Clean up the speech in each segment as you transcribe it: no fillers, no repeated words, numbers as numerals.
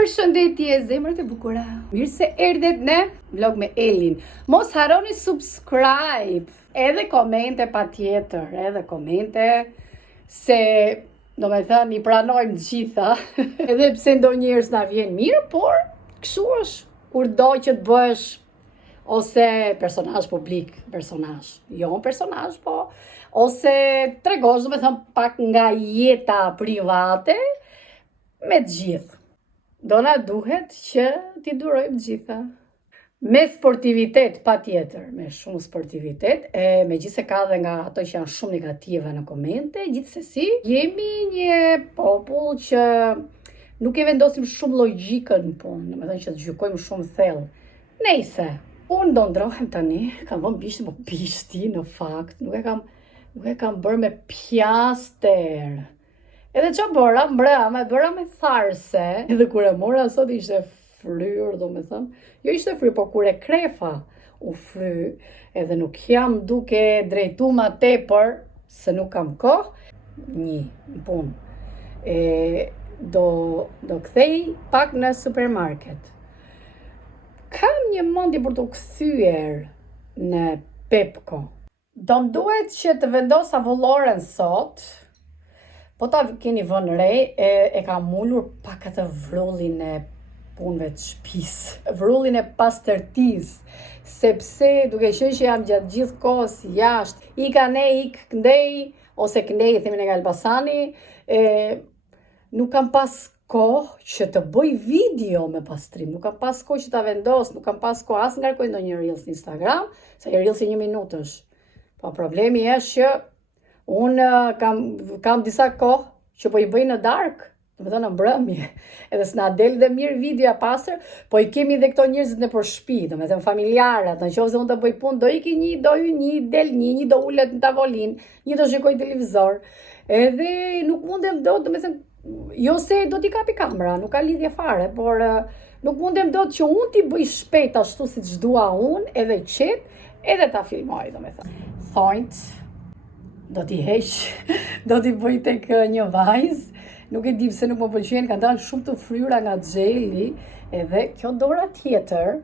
Përshëndetje zemrat e bukura. Mirë se erdhet në vlog me Elin. Mos harroni subscribe, edhe komente patjetër, edhe komente se do me thënë i pranojmë të gjitha. Edhe pse ndonjëherë na vjen mirë, por kështu është kur do që të bësh ose personazh publik, jo personazh, po ose tregosh, do me thënë pak nga jeta private me të gjithë. Dona duhet që t'i durojmë gjitha. Me sportivitet, pa tjetër, me shumë sportivitet, me gjithë se ka dhe nga ato që janë shumë negative në komente, gjithsesi, jemi një popull që nuk e vendosim shumë logjikën në punë, në me thënë që të gjykojmë shumë thellë. Nejse, unë do ndrohem tani, kam vënë bishti, po bishti në fakt, nuk e kam bërë me pjaster. Edhe që bëra, bëra me tharse, edhe kur e mora sot ishte fryrë, do me thëmë, jo ishte fryrë, po kur e krefa u fry, edhe nuk jam duke drejtu ma tepër, se nuk kam kohë, në punë. Do kthej pak në supermarket. Kam një mendje për të kthyer në Pepco. Do më duhet që të vendosa vulloren sot. Po ta keni vënë re, e kam ullur pak atë vrullin e punëve të shtëpisë, vrullin e pastërtisë, sepse duke qenë që jam gjatë gjithë kohës jashtë, ik këndej, ose këndej e themin e Galbasani, nuk kam pas kohë që të bëj video me pastrim, nuk kam pas kohë që ta vendos, nuk kam pas kohë as ngarkoj ndonjë reels në Instagram, se reels i 1 minutësh. Po problemi është që unë kam disa kohë që po i bëj në dark, do me thënë në mbrëmje, edhe s'na del dhe mirë videoja pastër, po i kemi dhe këto njerëzit në për shtëpi, do me thënë familjarët, në qoftë se unë të bëj punë, do iki një, do hy një, del një do ullet në tavolinë, një do shikoj televizor, edhe nuk mundem do me thënë, jo se do t'i kapi kamera, nuk ka lidhje fare, por nuk mundem do që unë t'i bëj shpejt ashtu si që dua unë, edhe qet, edhe ta filmoj, do me thënë. Thonjt, do t'i heq, do t'i bëj tek një vajzë, nuk e di pse nuk më pëlqen, ka dalë shumë të fryra nga xheli, edhe kjo dora tjetër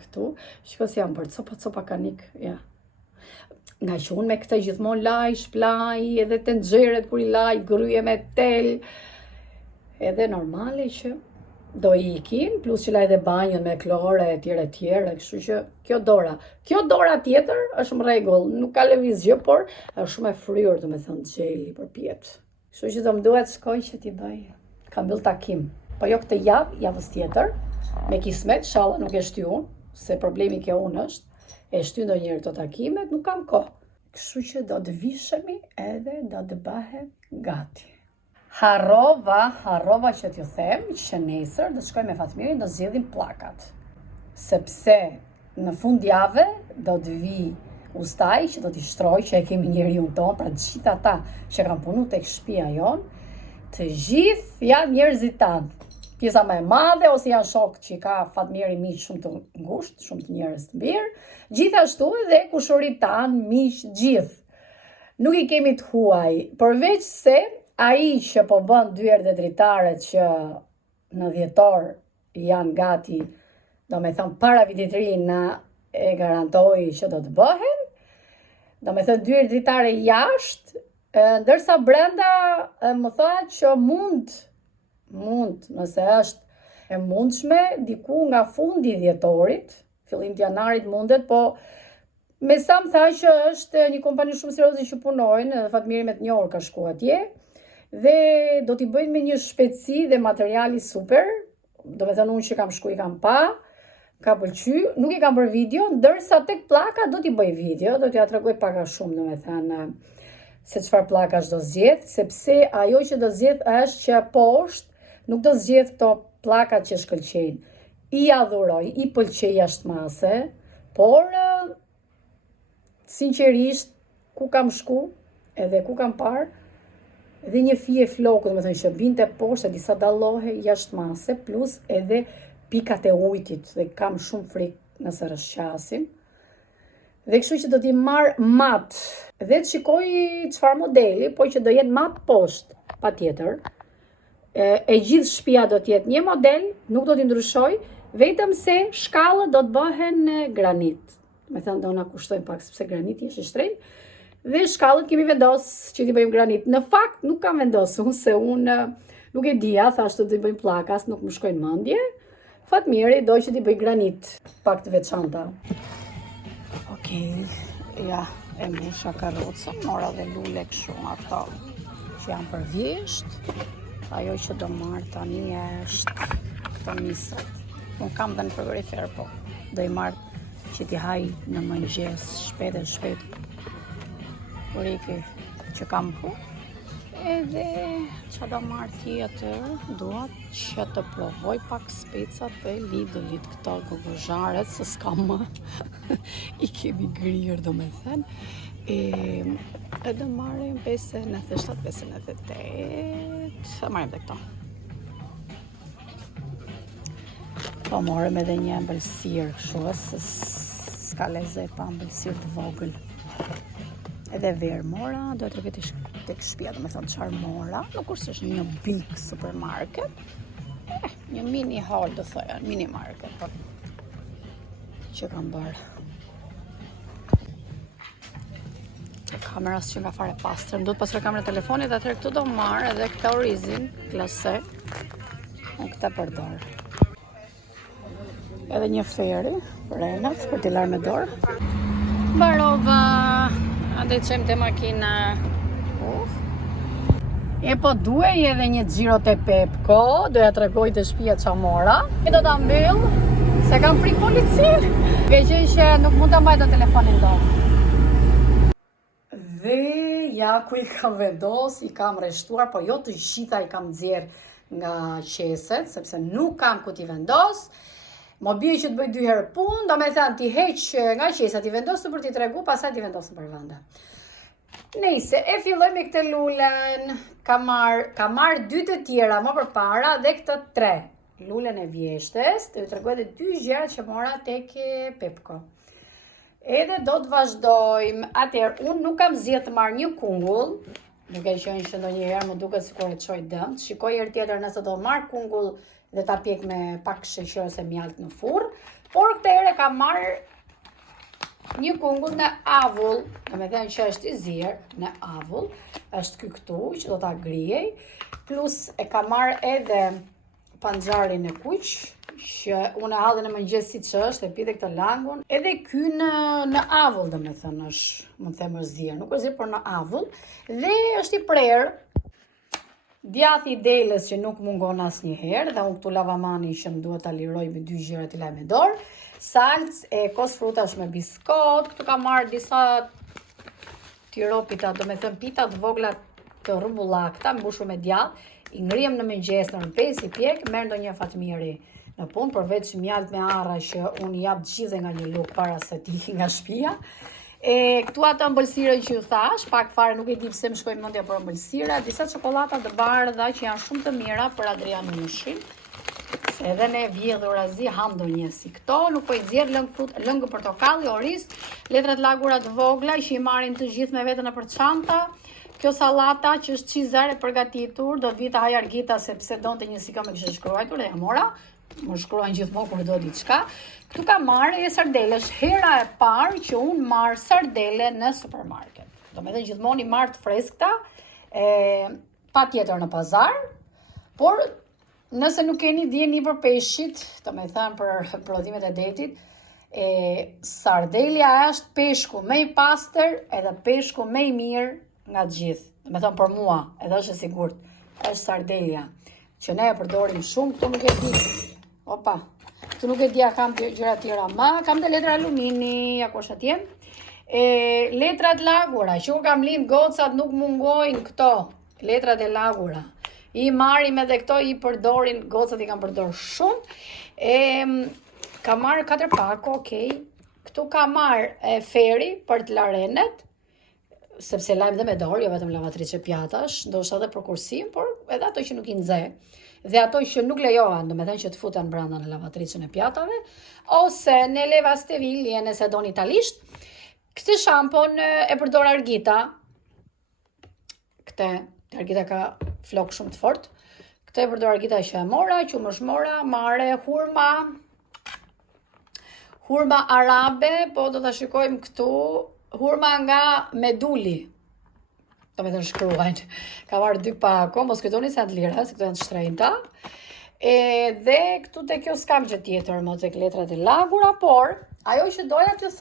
këtu, shiko si jam bërë, copa kanik, ja. Nga që unë me këtë gjithmonë laj, shplaj, edhe të nxerët kur i laj, gryje me tel, edhe normale që do i ikim, plus që laj dhe banjën me klore e tjere, kështu që kjo dora tjetër është më rregull, nuk ka lëvizje, por është shumë e fryrë, do me thënë xheli për pjetë. Kështu që do më duhet shkoj që t'i bëj. Kam mbyll takim. Po jo këtë javës tjetër, me kismet, shalla nuk e shtyn, se problemi kjo unë është, e shtyn ndonjëherë të takimet, nuk kam kohë. Kështu që do të vishemi edhe do të bëhem gati. Harrova që t'ju them që nesër do shkoj me Fatmirin, do zgjedhim pllakat. Sepse në fund jave do të vi ustaj që do t'i shtroj që e kemi njeriun ton, pra të gjithë ata që kanë punu tek shtëpia jon, të gjithë janë njerëzit tanë. Pjesa më e madhe ose janë shok që ka Fatmiri miq shumë të ngushtë, shumë të njerëz të mirë, gjithashtu edhe kushurit tanë, miq gjithë. Nuk i kemi të huaj, përveç se ai që po bën 2 herë dhe dritaret që në dhjetor janë gati, do me thënë para vitit të ri na e garantoi që do të bëhen, do me thënë 2 herë dritare jashtë, ndërsa brenda më tha që mund, nëse është e mundshme, diku nga fundi dhjetorit, fillim të janarit mundet, po me sa më tha që është një kompani shumë serioze që punojnë, edhe Fatmiri me të njohur ka shku atje, dhe do t'i bëjnë me një shpejtësi dhe materiali super, do me thënë unë që kam shku i kam pa, ka pëlqy, nuk i kam bërë video, ndërsa tek pllaka do t'i bëj video, do t'ja tregoj pak a shumë, do me thënë, se çfarë pllakash do zgjedh, sepse ajo që do zgjedh është që poshtë nuk do zgjedh këto pllakat që shkëlqejnë. I adhuroj, i pëlqej jashtëmase, por sinqerisht ku kam shku, edhe ku kam parë, edhe një fije floku, do me thënë që binte poshtë, disa dallohe jashtëmase, plus edhe pikat e ujtit, dhe kam shumë frikë nëse rrshqasim. Dhe kështu që do t'i marr mat, dhe të shikoj çfarë modeli, po që do jetë mat poshtë, patjetër. e gjithë shtëpia do të jetë një model, nuk do t'i ndryshoj, vetëm se shkallët do të bëhen në granit. Me thënë do na kushtojnë pak sepse graniti është i shtrenjtë. Dhe shkallët kemi vendos që t'i bëjmë granit. Në fakt nuk kam vendosur se unë nuk e dija, thashtë t'i bëjmë plakas, nuk më shkojnë mendje. Fatmiri do që t'i bëj granit pak të veçanta. Okej, ja, e mbusha karrocën, mora dhe lule kështu ato që janë për vjesht. Ajo që do marrë tani është këto misat. Unë kam dhe në frigorifer, po do i marrë që t'i haj në mëngjes shpejt e shpejt. Kuriki që kam pu. Edhe që do marrë tjetër, duat që të provoj pak specat e Lidlit, këto gogozharet, se s'kam më. I kemi grirë, do me thënë. Edhe marrim 597, 598, e marrim dhe këto. Po marrim edhe një ëmbëlsirë, kështu se s'ka lezet pa ëmbëlsirë të vogël. Edhe verë mora, do të rrugët tek shtëpia, do me thonë çfarë mora, nuk është një big supermarket, një mini hall, do thoja, mini market, po që kam bërë. Kameras që nga fare pastër, më duhet pasër kamerë telefonit, atëherë këtu do marrë edhe këta orizin, klase, unë këta përdor. Edhe një feri, për enat, për t'i larë me dorë. Barova, ande qemë të makina. E po duhej edhe një xhiro te Pepko, doja të tregoj të shtëpia qa mora. E do ta mbyll, se kam frikë policin. Ke qenë që nuk mund ta mbaj dot telefonin tonë. Dhe ja ku i kam vendos, i kam rreshtuar, po jo të gjitha i kam nxjerr nga qeset, sepse nuk kam ku t'i vendos. Më bie që të bëj 2 herë punë, do me thënë t'i heq nga qesa, t'i vendosë për t'i tregu, pastaj t'i vendosë për vende. Nejse, e filloj me këtë lulen, ka marrë 2 të tjera më përpara dhe këtë 3. Lulen e vjeshtes, të ju tregoj edhe 2 gjëra që mora tek Pepko. Edhe do të vazhdojmë, atëherë unë nuk kam zgjedhur të marr një kungull, duke qenë që ndonjëherë më duket sikur e çoj dëm. Shikoj herë tjetër nëse do marr kungull dhe ta pjek me pak sheqer ose mjalt në furrë, por këtë herë kam marr një kungull në avull, domethënë që është i zirë në avull, është ky këtu që do ta grijej, plus e kam marr edhe panxharin e kuq, që unë e hallë në mëngjes siç është, e pi dhe këtë langun, edhe ky në avull, domethënë është, mund të them është zirë, nuk është zirë, por në avull, dhe është i prerë. Djathi i delës që nuk mungon asnjëherë, dhe unë këtu lavamani që më duhet ta liroj me 2 gjëra t'i laj me dorë. Salcë e kos frutash me biskot, këtu kam marrë disa tiropita, do me thënë pita të vogla të rrumbullakta, mbushur me djath, i ngrihem në mëngjes në 5 i pjek, merr ndonjë Fatmiri në punë, përveç mjalt me arra që unë jap gjithë nga një luk para se t'i nga shtëpia. Këtu ato ëmbëlsirën që ju thash, pak fare nuk e di pse më shkojnë mendja për ëmbëlsira, disa çokolata të bardha që janë shumë të mira për Adrian Mushin. Se edhe ne vjedhur azi ham ndonjë si këto, nuk po i nxjerr lëngë portokalli, oriz, letrat lagura të vogla që i marrin të gjithë me veten nëpër çanta. Kjo sallata që është çizar e përgatitur, do të vi ta haj Argita sepse donte një sikë më kishte shkruar dhe ja mora. Më shkruajnë gjithmonë kur do diçka. Këtu kam marrë e sardelesh, hera e parë që unë marr sardele në supermarket. Domethënë gjithmonë i marr të freskëta, patjetër në pazar, por nëse nuk keni dijeni për peshqit, domethënë për prodhimet e detit, sardelia është peshku më i pastër edhe peshku më i mirë nga të gjithë. Domethënë për mua, edhe është e sigurt, është sardelia, që ne e përdorim shumë, këtu nuk e di. Opa, këtu nuk e di a kam gjëra tjera, ma kam dhe letra alumini, ja kush atje. Letrat lagura, që u kam lind gocat nuk mungojnë këto, letrat e lagura. I marrim edhe këto, i përdorin, gocat i kam përdor shumë. Kam marrë 4 pako, okej. Këtu kam marrë feri për të larenet, sepse lajmë dhe me dorë, jo vetëm lavatriçe pjatash, ndoshta edhe për kursim, por edhe ato që nuk i nxe. Dhe ato që nuk lejohen, domethënë që të futen brenda në lavatricën e pjatave, ose në Levastovil, nëse doni italisht. Këtë shampon e përdor Argita. Këtë Argita ka flok shumë të fortë. Këtë e përdor Argita që e mora, qumëshmora, mare, hurma arabe, po do ta shikojmë këtu, hurma nga Meduli. Do me të shkruajnë. Ka marrë 2 pako, mos kujtoni se janë të lira, se këto janë të shtrenjta. Dhe këtu te kjo s'kam gjë tjetër, më tek letrat e lagura, por ajo që doja t'ju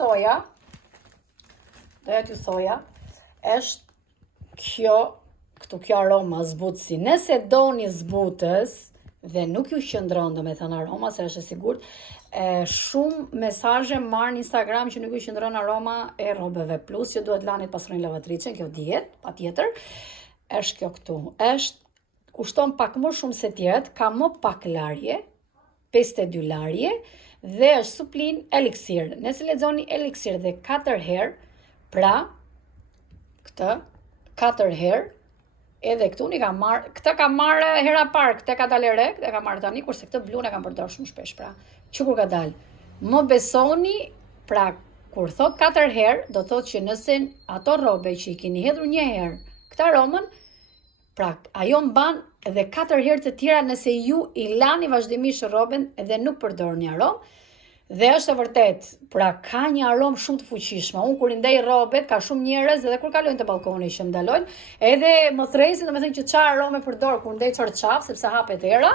thoja, është kjo aroma zbutësi. Nëse doni zbutës dhe nuk ju qëndron, do me thënë aroma, se është e sigurt, shumë mesazhe marr në Instagram që nuk ju qëndron aroma e rrobave, plus që duhet lanit pastrojnë lavatricën, kjo dihet, patjetër. Është kjo këtu. Kushton pak më shumë se tjerët, ka më pak larje, 52 larje, dhe është suplin eliksir. Nëse lexoni eliksir dhe 4 herë, pra këtë 4 herë, edhe këtu një kam marrë, këtë kam marrë hera parë, këtë ka dalë re, këtë kam marrë tani, kurse këtë blun e kam përdorur shumë shpesh, pra që kur ka dalë. Më besoni, pra kur thot 4 herë, do thot që nëse ato rrobe që i keni hedhur një herë, këtë aromën, pra ajo mban edhe 4 herë të tjera nëse ju i lani vazhdimisht rroben edhe nuk përdorni aromë. Dhe është e vërtet, pra ka një aromë shumë të fuqishme. Unë kur i ndej rrobet, ka shumë njerëz edhe kur kalojnë te ballkoni që më dalojnë, edhe më thresin, domethënë që çfarë arome përdor kur ndej çorçaf, sepse hapet era.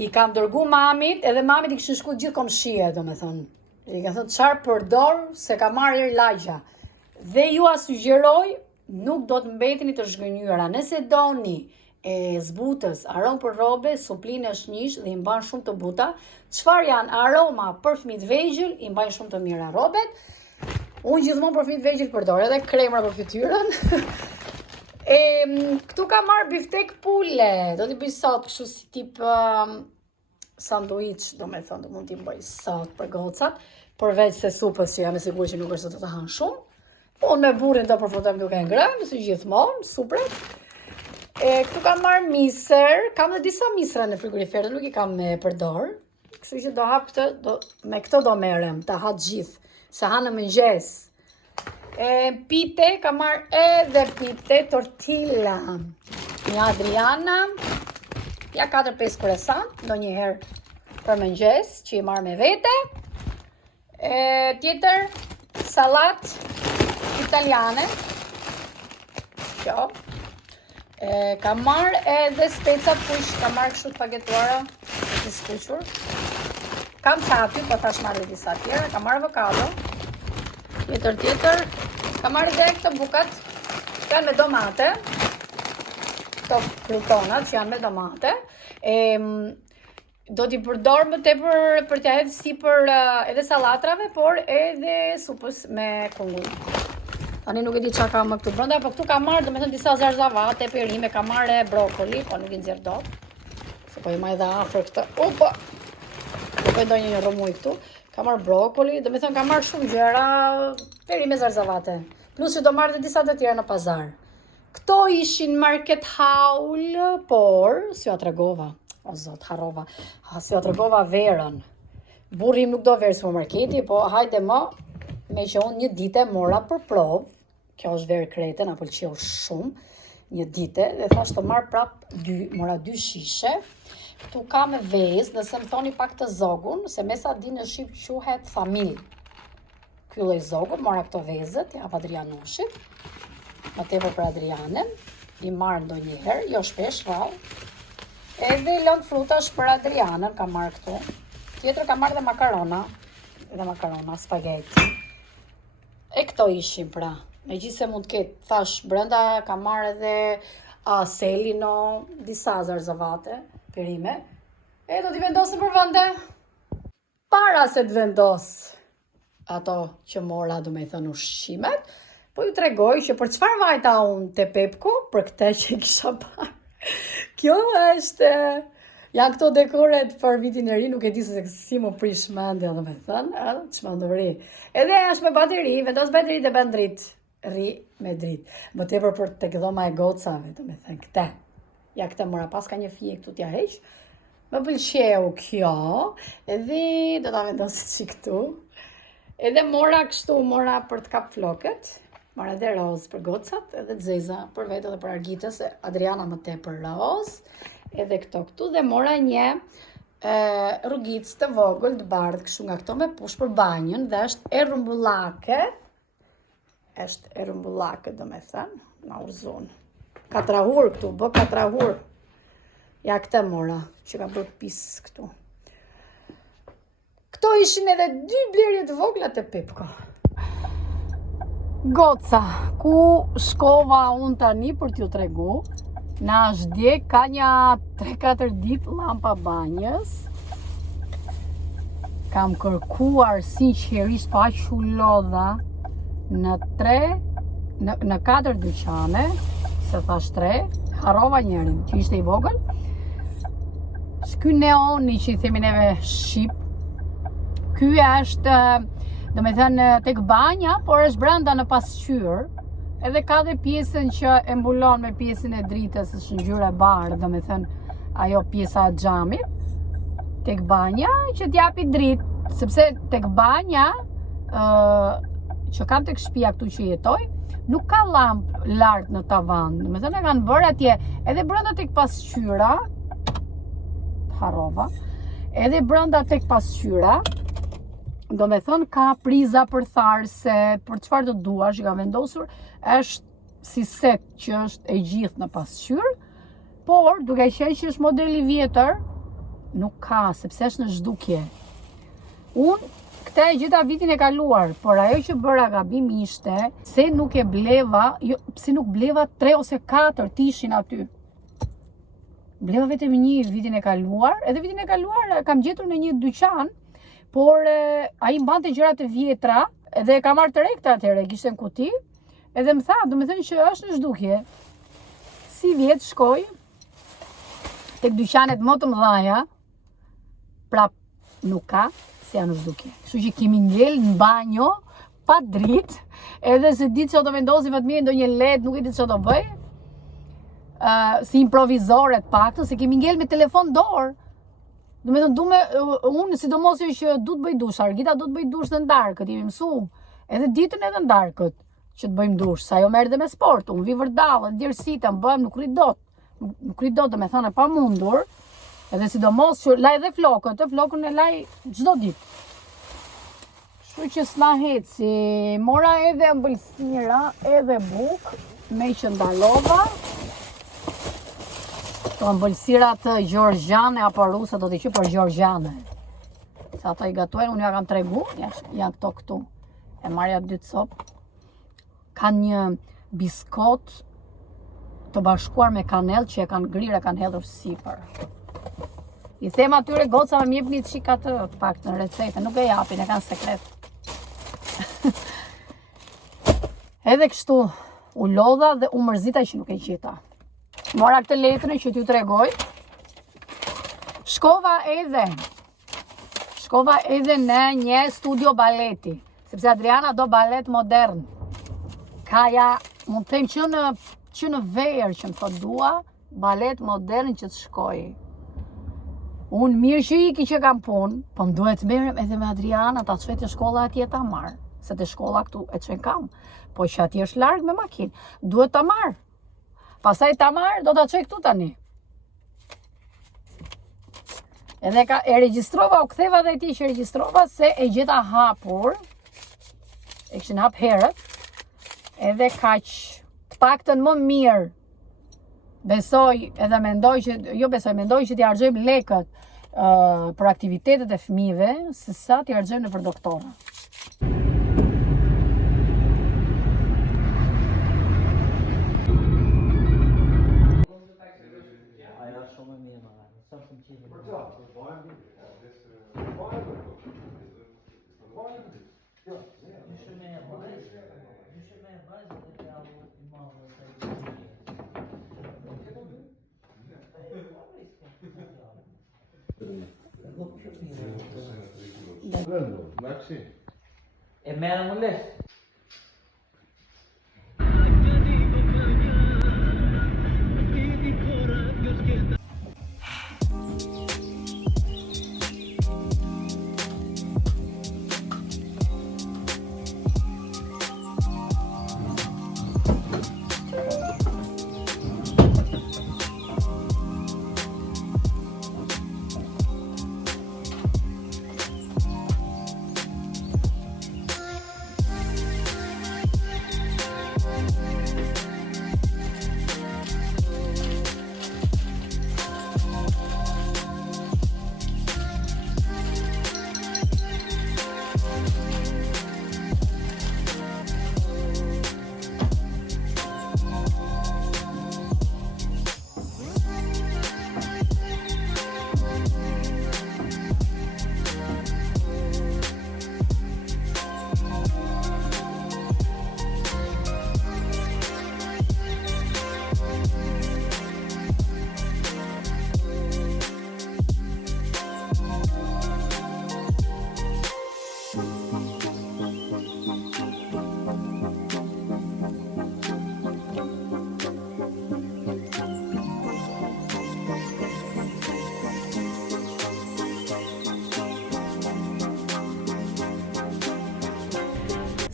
I kam dërgu mamit, edhe mamit i kishin shku gjithë komshie, domethënë. I ka thënë çfarë përdor se ka marrë erë lagja. Dhe ju a sugjeroj, nuk do të mbeteni të zhgënjyra. Nëse doni zbutës, aromë për rrobe, suplinë është njësh dhe i mban shumë të buta. Çfarë janë aroma për fëmijët vegjël, i mbajnë shumë të mira rrobet. Unë gjithmonë për fëmijët vegjël përdor edhe kremra për fytyrën. Këtu ka marrë biftek pule, do t'i bëj sot kështu si tip sanduiç, do me thonë, do mund t'i bëj sot për gocat, përveç se supës që jam e sigurt që nuk është të hanë shumë. Unë me burrin do përfundojmë duke ngrënë, si gjithmonë, supret. Këtu kam marrë misër, kam dhe disa misra në frigorifer, nuk i kam me përdor. Kështu që do hap këtë, me këto do merrem, ta ha gjithë, se ha në mëngjes. Pite, kam marrë edhe pite, tortilla. Një Adriana, ja 4-5 kresant, do njëherë për mëngjes, që i marrë me vete. Tjetër, salat italiane. Kjo. Kam marrë edhe specat kush, kam marrë kështu të pagetuara, të skuqur. Kam çati, po tash marrë disa tjera, kam marrë avokado. Tjetër, kam marrë edhe këto bukat, këto me domate. Këto plutonat që janë me domate. Do t'i përdor më tepër për t'ia hedhë sipër edhe sallatrave, por edhe supës me kungull. Tani nuk e di çka kam më këtu brenda, po këtu kam marrë domethënë disa zarzavate, perime, kam marrë brokoli, po nuk i nxjerr dot. Se po i maj dhe afër këtë. Opa. Do bëj ndonjë rromuj këtu. Kam marrë brokoli, domethënë kam marrë shumë gjëra, perime, zarzavate. Plus që do marrë edhe disa të tjera në pazar. Këto ishin market haul, por si ja tregova. O zot, harrova. Si ja tregova verën. Burri nuk do verë supermarketi, po hajde më. Me që unë një dite mora për provë, kjo është verë krete, na pëlqeu shumë, një dite, dhe thash të marrë prap mora 2 shishe. Tu ka me vezë, nëse më thoni pak të zogun, se me sa di në Shqip quhet familj. Ky lloj zogu, mora këto vezët, ja Adrianoshit, më tepër për Adrianën, i marrë ndonjëherë, jo shpesh, rrallë. Edhe lëng frutash për Adrianën, kam marrë këtu. Tjetër kam marrë dhe makarona, spaghetti. E këto ishin pra, me gjithë se mund të ketë, thash, brenda ka marrë edhe selino, disa zarzavate, perime, e do t'i vendosën për vende. Para se të vendos ato që mora, do me thënë ushqimet, po ju tregoj që për çfarë vajta unë te Pepko, për këtë që i kisha parë. Kjo është... Janë këto dekoret për vitin e ri, nuk e di se si më prish mendja, do me thënë, çmenduri. Edhe është me bateri, vendos bateri dhe bën dritë, ri me dritë. Më tepër për tek dhoma e gocave, do me thënë, këte. Ja këte mora pas ka një fije këtu t'ja heq. Më pëlqeu kjo, edhe do ta vendos si këtu. Edhe mora kështu, mora për të kap flokët. Marrë edhe roz për gocat, edhe zeza për vetë dhe për Argitës, se Adriana më tepër roz, edhe këtu dhe mora një rrugicë të vogël të bardhë, kështu nga këto me push për banjën, dhe është e rumbullake, do me thënë, na urzun. Katrahur këtu, bë katrahur. Ja këte mora, që ka bërë pisë këtu. Këto ishin edhe 2 blerje të vogla të Pepko. Goca, ku shkova unë tani për t'ju tregu, na është djeg ka një 3-4 ditë lampa banjës. Kam kërkuar sinqerisht pa që lodha në 4 dyqane, se thash 3, harrova njërin, që ishte i vogël. Ky neoni që i themi neve shqip, ky është, do me thënë, tek banja, por është brenda në pasqyrë, edhe ka dhe pjesën që e mbulon me pjesën e dritës, është ngjyrë e bardhë, do me thënë, ajo pjesa e xhamit, tek banja, që t'japi dritë, sepse tek banja, që kam tek shtëpia këtu që jetoj, nuk ka lampë lart në tavan, do me thënë, e kanë bërë atje, edhe brenda tek pasqyra, harrova, edhe brenda tek pasqyra, do me thënë ka priza për tharse, për çfarë do duash, që ka vendosur, është si set që është e gjithë në pasqyrë, por duke qenë që është modeli vjetër, nuk ka, sepse është në zhdukje. Unë këta e gjitha vitin e kaluar, por ajo që bëra gabim ishte, se nuk e bleva, se nuk bleva 3 ose 4 tishin aty. Bleva vetëm 1 vitin e kaluar, edhe vitin e kaluar kam gjetur në një dyqan, por ai mbante gjërat e vjetra, edhe e ka marrë të rekta atëherë, kishte në kuti, edhe më tha, do me thënë që është në zhdukje. Si vjet shkoj tek dyqanet më të mëdhaja, prap nuk ka, se janë në zhdukje. Kështu që kemi ngel në banjo, pa dritë, edhe se ditë që do vendosi vetëm ndonjë led, nuk e di çfarë do bëj. Si improvizore të paktën, se kemi ngel me telefon dorë. Do me thënë, unë sidomos që du të bëj dush, Argita du të bëj dush në ndarkët, jemi mësuar, edhe ditën edhe ndarkët që të bëjmë dush, sa jo merr dhe me sport, unë vi vërdallën, djersitën, bëjmë, nuk rrit dot, do me thënë e pa mundur, edhe sidomos që laj dhe flokën e laj çdo ditë. Kështu që s'na heci, mora edhe ëmbëlsira, edhe bukë, me që ndalova. Të ëmbëlsirat të Gjorgjane apo ruse do t'i qy për Gjorgjane. Se ato i gatuajnë, unë ja kam tregu, janë këtu. E marrja 2 copë. Kanë një biskot të bashkuar me kanell që e kanë grirë, e kanë hedhur sipër. I them atyre gocave më jepni çik atë pak në recetë, nuk e japin, e kanë sekret. Edhe kështu u lodha dhe u mërzita që nuk e gjeta. Mora këtë letrën që t'ju tregoj. Shkova edhe në një studio baleti, sepse Adriana do balet modern. Kaja, mund të them që në verë që më thot dua, balet modern që të shkoj. Unë mirë që iki që kam punë, po më duhet merrem edhe me Adriana, ta çoj te shkolla atje ta marr, se te shkolla këtu e çojn kam, po që atje është larg me makinë, duhet ta marr. Pastaj ta marr, do ta çoj këtu tani. Edhe e regjistrova, u ktheva dhe ti që regjistrova se e gjeta hapur. E kishin hap herët. Edhe kaq të paktën më mirë. Besoj edhe mendoj që t'i harxojmë lekët për aktivitetet e fëmijëve, se sa t'i harxojmë për doktora. E merë më lesh.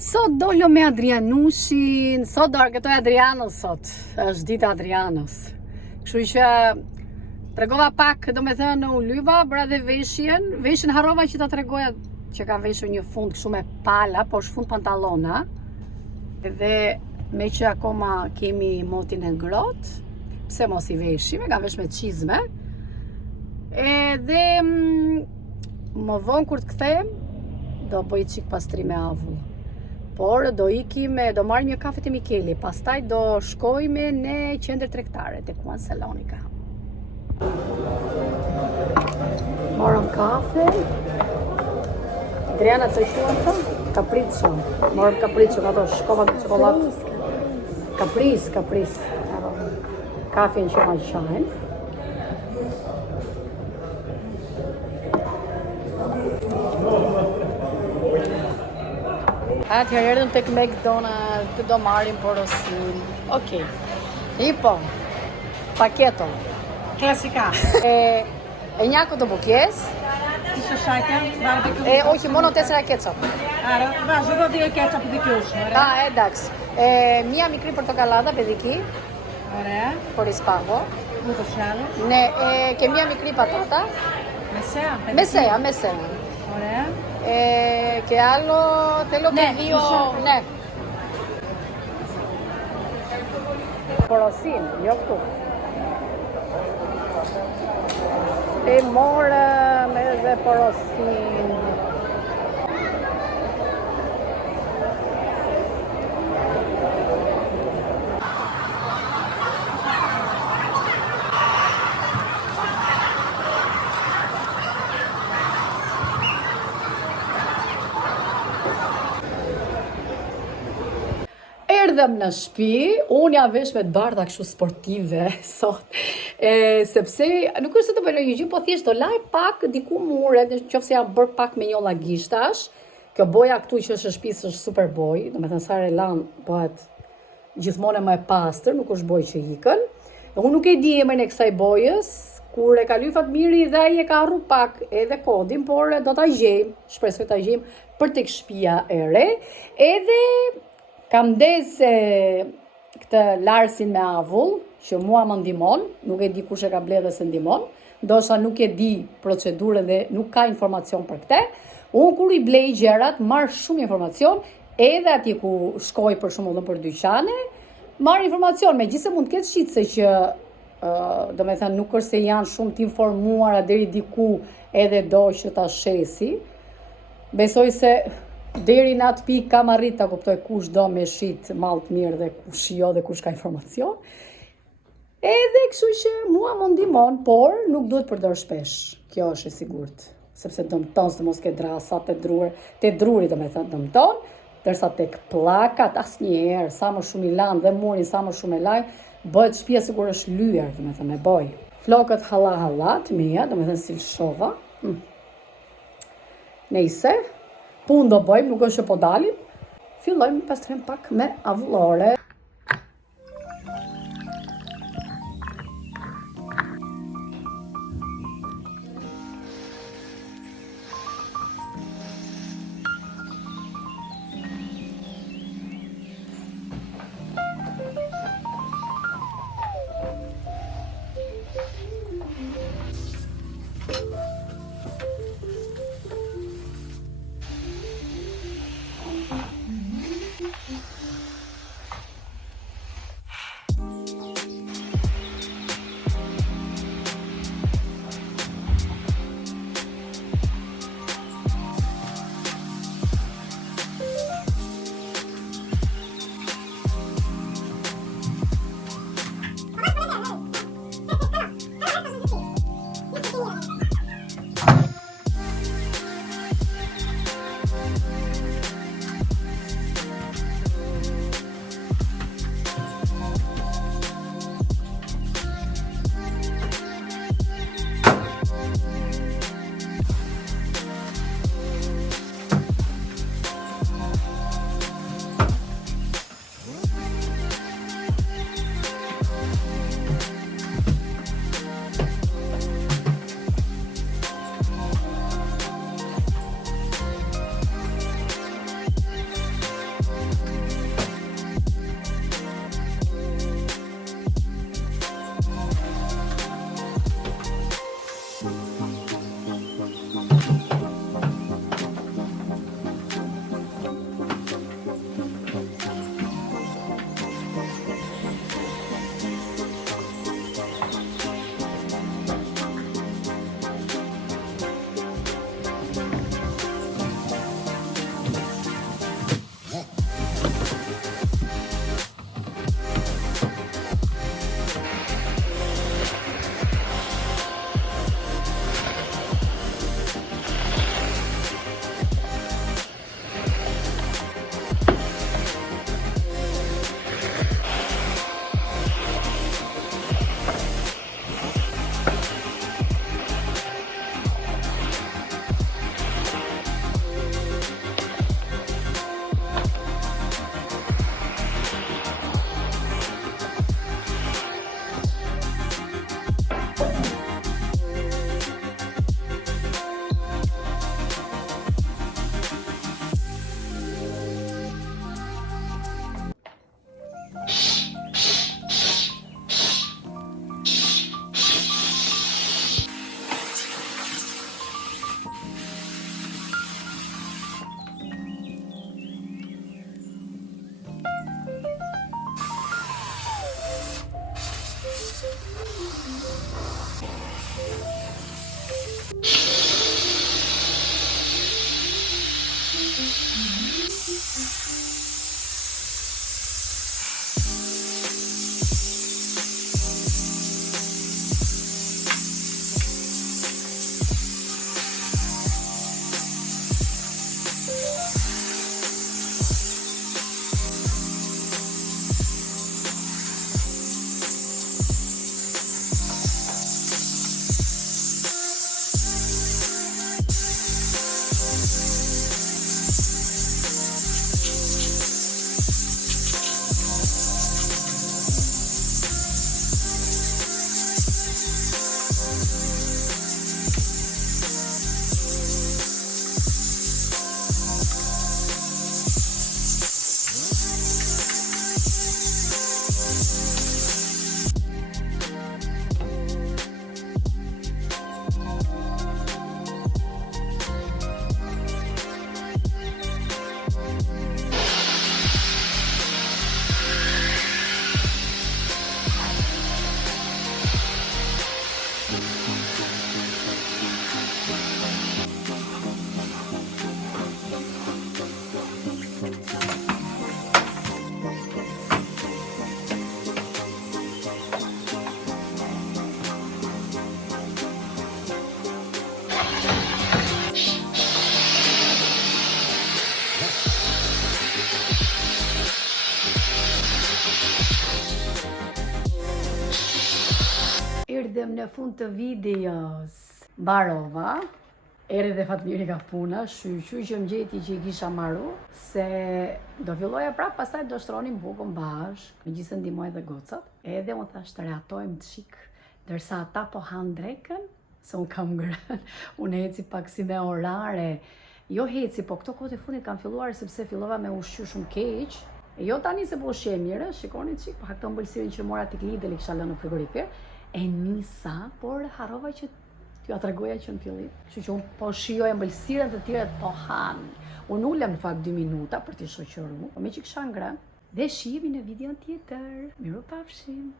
Sot dolo me Adrianushin, sot do argëtoj Adrianos sot, është dita Adrianos. Kështu që tregova pak, do me thënë, u lyva, bra dhe veshjen harrova që ta tregoja që ka veshur një fund kështu me pala, po është fund pantallona. Dhe me që akoma kemi motin e ngrot, pse mos i veshim, e ka vesh me çizme. Edhe më vonë kur të kthehem, do bëj çik pastrim me avull. Por do ikim, do marrim një kafe te Mikeli, pastaj do shkojmë në qendër tregtare tek Juan Salonika. Morëm kafe. Adriana të shuan të? Capriccio. Morëm capriccio, ato shkova me çokoladë. Kapris. Kafe që ma qajnë. Atëherë erdhëm tek McDonald's, të do marrim porosin. Okej. Ipo, paketo. Classica. E njako të bukjes. Ti shashaka, barbecue. Όχι, μόνο 4 κέτσαπ. Άρα βάζω εδώ 2 κέτσαπ δικούς μου. Ωραία. Εντάξει. Μία μικρή πορτοκαλάδα παιδική, Ωραία. χωρίς πάγο. Ούτως ή άλλως. Ναι, και μία μικρή πατάτα. Μεσαία. Μεσαία. Ωραία. Και άλλο θέλω και Ναι, 2. μισό. Ναι. Porosin, jo këtu. E morëm edhe porosin. Erdhem në shtëpi, unë ja vesh me të bardha kështu sportive sot, sepse nuk është se të bëjnë një gjë, po thjesht do laj pak diku muret, nëse ja bër pak me një llagishtash. Kjo boja këtu që është në shtëpi është super boj, domethënë sa e lan bëhet gjithmonë më e pastër, nuk është boj që ikën. Unë nuk e di emrin e kësaj bojës, kur e ka lyp Fatmiri dhe ai e ka harru pak edhe kodin, por do ta gjejmë, shpresoj ta gjejmë për tek shtëpia e re. Edhe kam ndese këtë larsin me avull, që mua më ndihmon, nuk e di kush e ka blerë dhe se ndihmon, ndoshta nuk e di procedurën dhe nuk ka informacion për këtë. Unë kur i blej gjërat, marr shumë informacion, edhe atje ku shkoj për shembull nëpër dyqane, marr informacion, megjithëse mund të ketë shitse që do me thënë nuk është se janë shumë të informuara deri diku edhe do që ta shesi. Besoj se deri në atë pikë kam arrit ta kuptoj kush do me shit mall të mirë dhe kush jo dhe kush ka informacion. Edhe kështu që mua më ndihmon, por nuk duhet përdor shpesh. Kjo është e sigurt, sepse dëmton se mos ke drasa te druri domethënë dëmton, ndërsa tek pllakat asnjëherë, sa më shumë i lan dhe murin sa më shumë e laj, bëhet shtëpia sikur është lyer, domethënë me boj. Flokët halla të mia, domethënë si lshova. Nejse, punë do bëjmë, nuk është që po dalim. Fillojmë pastrim pak me avullore. në fund të videos. Mbarova. Eri dhe Fatmiri ka puna, shyqy që më gjeti që i kisha marru, se do filloja prap, pastaj do shtronim bukën bashk, me gjithë ndihmoj dhe gocat, edhe unë thash të reatojmë të shik, dërsa ata po han drekën, se unë kam ngrënë, unë heci pak si me orare, jo heci, po këto kohët e fundit kam filluar sepse fillova me ushqy shumë keq, e jo tani se po ushqej mirë, shikoni të shik, pa këto mbëlsirin që mora t'i lidhe li kisha lënë në frigorifer, e nisa, por harrova që t'ju tregoja që në fillim. Kështu që unë po shijoj ëmbëlsirën të tjerët po han. Unë ulem në fakt 2 minuta për t'i shoqëruar, po me që kisha ngrënë. Dhe shihemi në videon tjetër. Mirupafshim.